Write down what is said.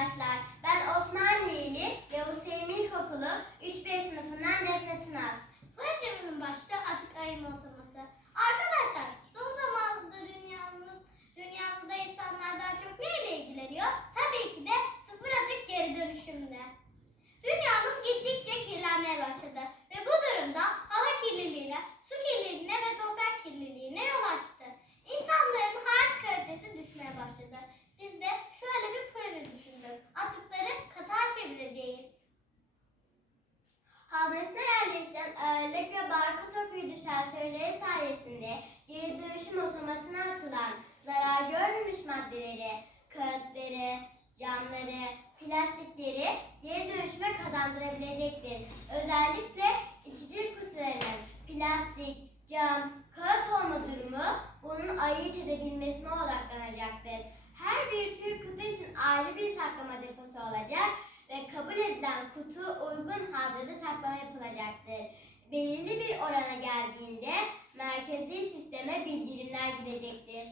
arkadaşlar. Ben Osmaniyeli Yavuz Selim İlkokulu 3B sınıfından Defne Tınaz. Ağırlık ve barkod okuyucu sensörleri sayesinde geri dönüşüm otomatına atılan zarar görmemiş maddeleri, kağıtları, camları, plastikleri geri dönüşüme kazandırabilecektir. Özellikle içecek kutularının plastik, cam, kağıt olma durumu bunun ayırt edebilmesine odaklanacaktır. Her bir tür kutu için ayrı bir saklama deposu olacak ve kabul edilen kutu uygun hazırda saklama yapılacaktır. Bir orana geldiğinde merkezi sisteme bildirimler gidecektir.